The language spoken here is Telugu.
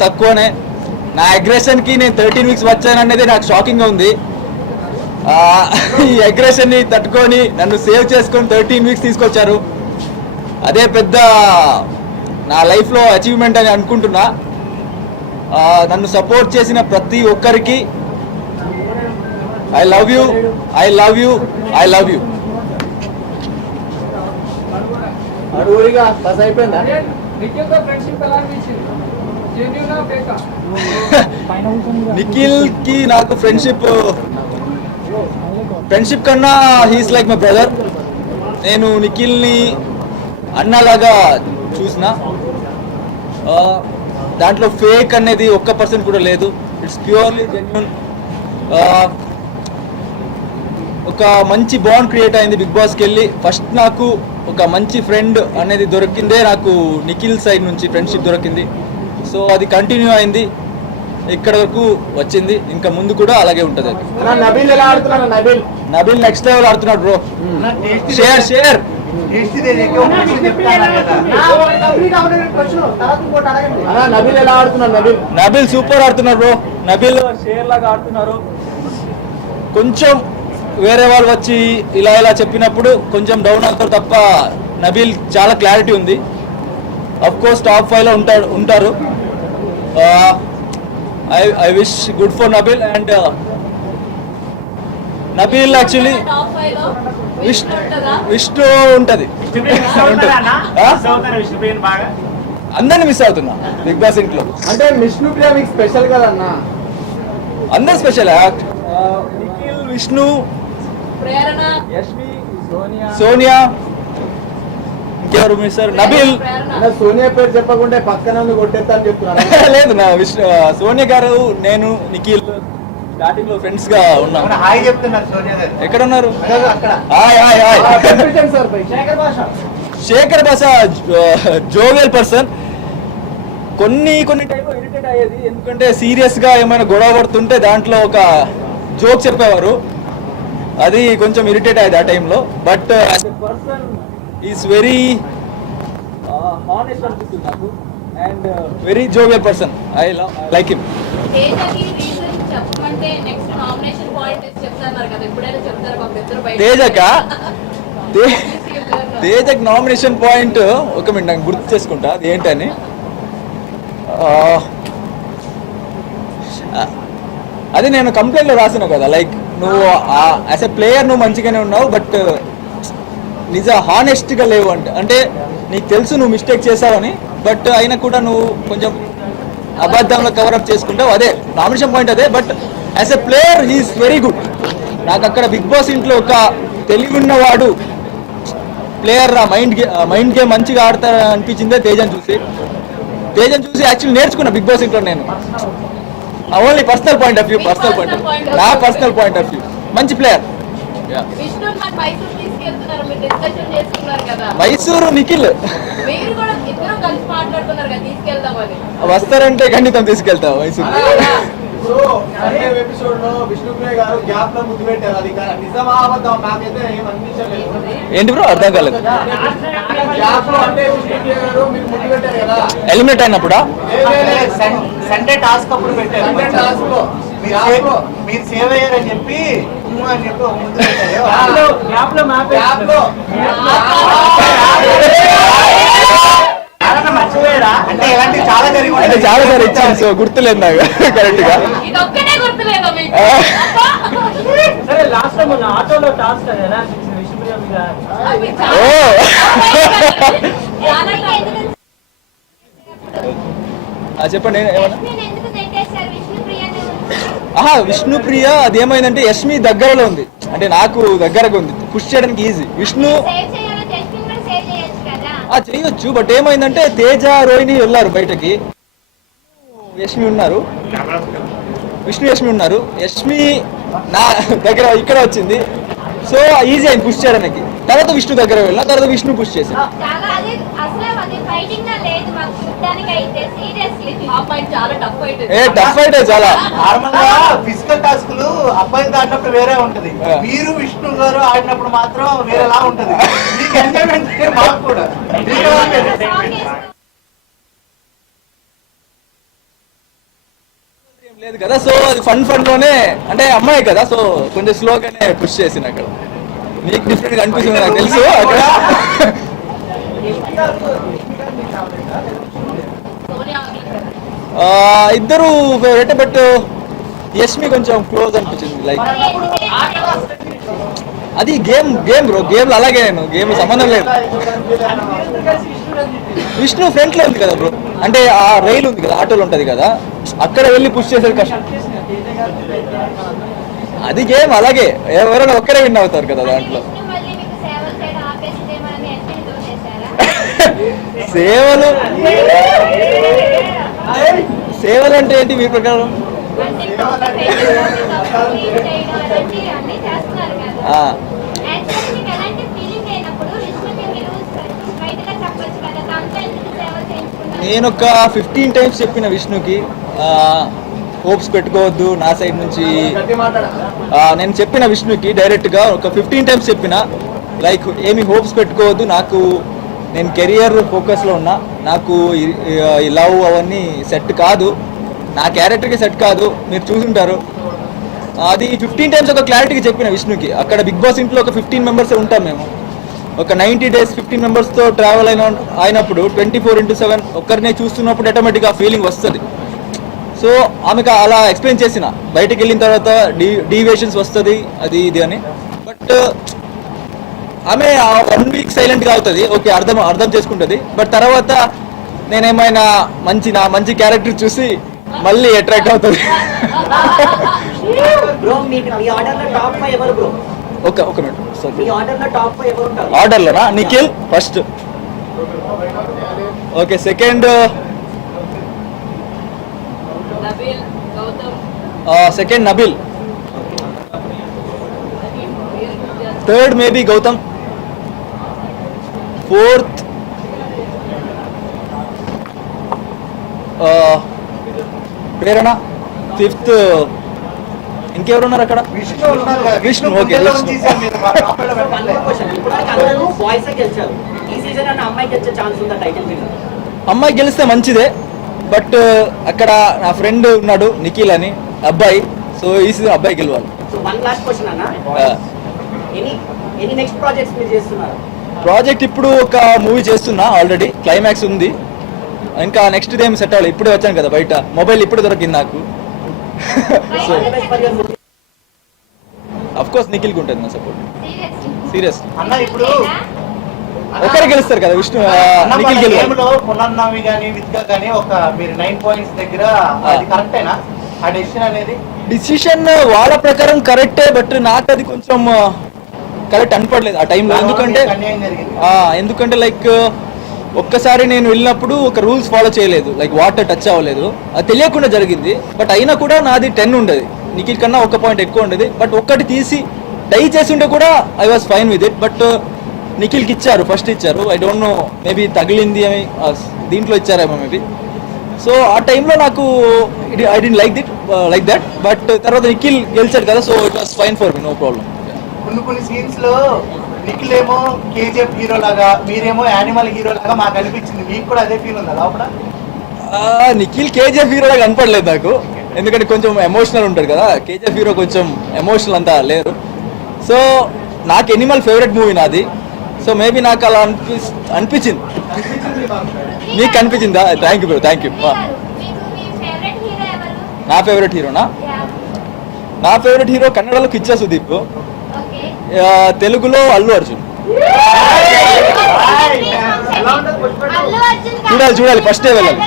తక్కువనే. నా అగ్రెషన్కి నేను 13 వీక్స్ వచ్చాననేది నాకు షాకింగ్గా ఉంది. ఈ అగ్రెషన్ని తట్టుకొని నన్ను సేవ్ చేసుకొని 13 వీక్స్ తీసుకొచ్చారు. అదే పెద్ద నా లైఫ్లో అచీవ్మెంట్ అని అనుకుంటున్నా. నన్ను సపోర్ట్ చేసిన ప్రతి ఒక్కరికి I love you, I love you, I love you. Nikhil కి నాకు ఫ్రెండ్షిప్ కన్నా హీస్ లైక్ మై బ్రదర్. నేను నిఖిల్ని అన్నలాగా చూసిన. దాంట్లో ఫేక్ అనేది 1% కూడా లేదు. It's purely genuine. ఒక మంచి బాండ్ క్రియేట్ అయింది బిగ్ బాస్కి వెళ్ళి. ఫస్ట్ నాకు ఒక మంచి ఫ్రెండ్ అనేది దొరికిందే నాకు నిఖిల్ సైడ్ నుంచి ఫ్రెండ్షిప్ దొరికింది. సో అది కంటిన్యూ అయింది, ఇక్కడ వరకు వచ్చింది. ఇంకా ముందు కూడా అలాగే ఉంటుంది. నబీల్ నెక్స్ట్ లెవెల్ ఆడుతున్నాడు బ్రో. షేర్ నబీల్ సూపర్ ఆడుతున్నారు బ్రో. నబీల్ షేర్ లాగా ఆడుతున్నారు. కొంచెం వేరే వాళ్ళు వచ్చి ఇలా చెప్పినప్పుడు కొంచెం డౌన్ అవుతారు తప్ప నబీల్ చాలా క్లారిటీ ఉంది. అఫ్ కోర్స్ టాప్ 5 లో ఉంటారు. I wish good for Nabeel. And Nabeel actually Vishnu ఉంటుంది. అందరిని మిస్ అవుతున్నా బిగ్ బాస్ ఇంట్లో. అంటే విష్ణు ప్రియ మీకు స్పెషల్ కదా అన్న? అందరు స్పెషల్. నిఖిల్, విష్ణు, యష్మి, సోనియా, ఇంకెవరు మిస్టర్ నబీల్. సోనియా పేరు చెప్పకుండా పక్కన కొట్టేస్తా అని చెప్తున్నారు. లేదు, నా సోనియా గారు, నేను, నిఖిల్ స్టార్టింగ్ లో ఫ్రెండ్స్ గా ఉన్నాం. ఎక్కడ ఉన్నారు? శేఖర్ భాష జోవియల్ పర్సన్. కొన్ని టైంలో ఇరిటేట్ అయ్యేది, ఎందుకంటే సీరియస్ గా ఏమైనా గొడవ పడుతుంటే దాంట్లో ఒక జోక్ చెప్పేవారు. అది కొంచెం ఇరిటేట్ అయ్యేది ఆ టైంలో. But as a person is very honest అనిపిస్తుంది నాకు. And very jovial person. I like him. తేజకి నామినేషన్ పాయింట్ ఒక మినిట్ నాకు గుర్తు చేసుకుంటా అది ఏంటని. అది నేను కంప్లైంట్లో రాసిన కదా, లైక్ నువ్వు యాజ్ ఎ ప్లేయర్ నువ్వు మంచిగానే ఉన్నావు, బట్ హానెస్ట్గా లేవు. అంటే నీకు తెలుసు నువ్వు మిస్టేక్ చేసావని, బట్ అయినా కూడా నువ్వు కొంచెం అబద్ధంలో కవరప్ చేసుకుంటావు. అదే నామినేషన్ పాయింట్ అదే. But as a player he is very good. నాకు అక్కడ బిగ్ బాస్ ఇంట్లో ఒక తెలివి ఉన్నవాడు ప్లేయర్, మైండ్ గేమ్ మంచిగా ఆడతాడు అనిపించిందే తేజని చూసి యాక్చువల్లీ నేర్చుకున్నా బిగ్ బాస్ ఇంట్లో నేను. Only personal point of view, నా పర్సనల్ పాయింట్ ఆఫ్ వ్యూ. మంచి ప్లేయర్. మైసూరు నిఖిల్ వస్తారంటే ఖండితం తీసుకెళ్తా మైసూరు. ఏంటి బ్రో అర్థం కాలేదు. ఎలిమినేట్ అయినప్పుడా? సండే టాస్క్ అప్పుడు పెట్టారు, మీరు సేవ్ అయ్యారని చెప్పి అంటే ఇలాంటి చాలా జరిగింది. చాలా సార్ ఇచ్చాను, సో గుర్తులేదు నాకు కరెక్ట్ గా. చెప్పండి ఏమన్నా. విష్ణుప్రియ అది ఏమైందంటే యష్మి దగ్గరలో ఉంది, అంటే నాకు దగ్గరగా ఉంది, పుష్ చేయడానికి ఈజీ. విష్ణు చేయొచ్చు, బట్ ఏమైందంటే తేజ, రోహిణి వెళ్ళారు బయటకి. యష్మి ఉన్నారు, యష్మి ఉన్నారు. యష్మి నా దగ్గర ఇక్కడ వచ్చింది, సో ఈజీ అయింది పుష్ చేయడానికి. తర్వాత విష్ణు దగ్గర వెళ్ళిన తర్వాత విష్ణు పుష్ చేశాను. టఫ్ ఫైట్ చాలా. నార్మల్ గా ఫిజికల్ టాస్క్లు అబ్బాయిలు ఆడినప్పుడు వేరే ఉంటది, మీరు విష్ణు గారు ఆడినప్పుడు మాత్రం వేరేలా ఉంటది. మీకు ఎంజాయ్మెంట్ మాకు కూడా లేదు కదా, సో అది ఫన్ లోనే అంటే అమ్మాయి కదా, సో కొంచెం స్లోగానే పుష్ చేసింది అక్కడ. నీకు డిఫరెంట్ గా అనిపిస్తుంది నాకు తెలుసు అక్కడ. ఇద్దరు ఫేవరెట్, బట్ యష్మి కొంచెం క్లోజ్ అనిపించింది. లైక్ అది గేమ్ బ్రో, గేమ్ అలాగే నేను గేమ్ సంబంధం లేదు. విష్ణు ఫ్రంట్ లో ఉంది కదా బ్రో, అంటే ఆ రైలు ఉంది కదా, ఆటోలు ఉంటది కదా, అక్కడ వెళ్ళి పుష్ చేసేది కష్టం. అది గేమ్ అలాగే, ఎవరైనా ఒక్కరే విన్ అవుతారు కదా దాంట్లో. సేవలు సేవలు అంటే ఏంటి మీ ప్రకారం? నేను ఒక 15 times చెప్పిన విష్ణుకి హోప్స్ పెట్టుకోవద్దు నా సైడ్ నుంచి. నేను చెప్పిన విష్ణుకి డైరెక్ట్గా ఒక 15 times చెప్పిన, లైక్ ఏమి హోప్స్ పెట్టుకోవద్దు, నాకు నేను కెరియర్ ఫోకస్లో ఉన్నా, నాకు ఈ లవ్ అవన్నీ సెట్ కాదు, నా క్యారెక్టర్కి సెట్ కాదు, మీరు చూసుంటారు. అది 15 times ఒక క్లారిటీగా చెప్పిన విష్ణుకి. అక్కడ బిగ్ బాస్ ఇంట్లో ఒక 15 members ఉంటాం మేము, ఒక 90 days 15 members-తో ట్రావెల్ అయినప్పుడు 24/7 ఒక్కరినే చూస్తున్నప్పుడు ఆటోమేటిక్గా ఆ ఫీలింగ్ వస్తుంది. సో ఆమెకు అలా ఎక్స్ప్లెయిన్ చేసిన, బయటకు వెళ్ళిన తర్వాత డీవియేషన్స్ వస్తుంది అది ఇది అని. బట్ ఆమె 1 week సైలెంట్గా అవుతుంది, ఓకే అర్థం చేసుకుంటుంది. బట్ తర్వాత నేనేమైనా నా మంచి క్యారెక్టర్ చూసి మళ్ళీ అట్రాక్ట్ అవుతుంది. ఒక మినిట్, ఆర్డర్లోనా? Nikhil first, okay second Nabeel, third maybe Gautam, fourth Prerana, fifth ఇంకెవరున్నారు అక్కడ? విష్ణు. ఓకే అమ్మాయి గెలిస్తే మంచిదే, బట్ అక్కడ నా ఫ్రెండ్ ఉన్నాడు నిఖిల్ అని అబ్బాయి, సో ఈ సీజన్ అబ్బాయి గెలవాలి. ప్రాజెక్ట్ ఇప్పుడు ఒక మూవీ చేస్తున్నా, ఆల్రెడీ క్లైమాక్స్ ఉంది, ఇంకా నెక్స్ట్ ఏం సెట్ అవ్వాలి. ఇప్పుడే వచ్చాను కదా బయట, మొబైల్ ఇప్పుడు దొరికింది నాకు. సో అఫ్ కోర్స్ నిఖిల్కి ఉంటుంది నా సపోర్ట్, సీరియస్. అన్న ఇప్పుడు ఒకరు గెలుస్తారు కదా విష్ణు, నిఖిల్ గెలవాలి. పునర్నవి కానీ విద్య కానీ ఒక మీరు 9 points దగ్గర, అది కరెక్టేనా ఆ డెసిషన్ అనేది? డిసిషన్ వాళ్ళ ప్రకారం కరెక్టే, బట్ నాకు అది కొంచెం కరెక్ట్ అనిపడలేదు ఆ టైంలో. ఎందుకంటే లైక్ ఒక్కసారి నేను వెళ్ళినప్పుడు ఒక రూల్స్ ఫాలో చేయలేదు, లైక్ వాటర్ టచ్ అవ్వలేదు, అది తెలియకుండా జరిగింది. బట్ అయినా కూడా నాది 10 ఉండేది, నిఖిల్ కన్నా 1 point ఎక్కువ ఉండేది. బట్ ఒక్కటి తీసి డై చేసి ఉంటే కూడా I was fine with it. But నిఖిల్కి ఇచ్చారు, ఫస్ట్ ఇచ్చారు, ఐ డోంట్ నో, మేబీ తగిలింది అని దీంట్లో ఇచ్చారేమో మేబీ. సో ఆ టైంలో నాకు I don't like that. But తర్వాత నిఖిల్ గెలిచాడు కదా, so it was fine for me, no problem. కొన్ని సీన్స్ లో నిఖిల్ ఏమో KGF హీరో లాగా, మీరేమో యానిమల్ హీరో లాగా మాకు అనిపించింది. మీకు కూడా అదే ఫీల్ ఉందా లోపల? నిఖిల్ KGF హీరో లాగా కనపడలేదు నాకు, ఎందుకంటే కొంచెం ఎమోషనల్ ఉంటాడు కదా, KGF హీరో కొంచెం ఎమోషనల్ అంతా లేరు. సో నాకు ఎనిమల్ ఫేవరెట్ మూవీ నాది, సో మేబీ నాకు అలా అనిపించింది. మీకు అనిపించిందా? Thank you bro, thank you. నా ఫేవరెట్ హీరోనా? నా ఫేవరెట్ హీరో కన్నడలో కిచ్చా సుదీప్, తెలుగులో అల్లు అర్జున్. చూడాలి ఫస్టే వెళ్ళాలి.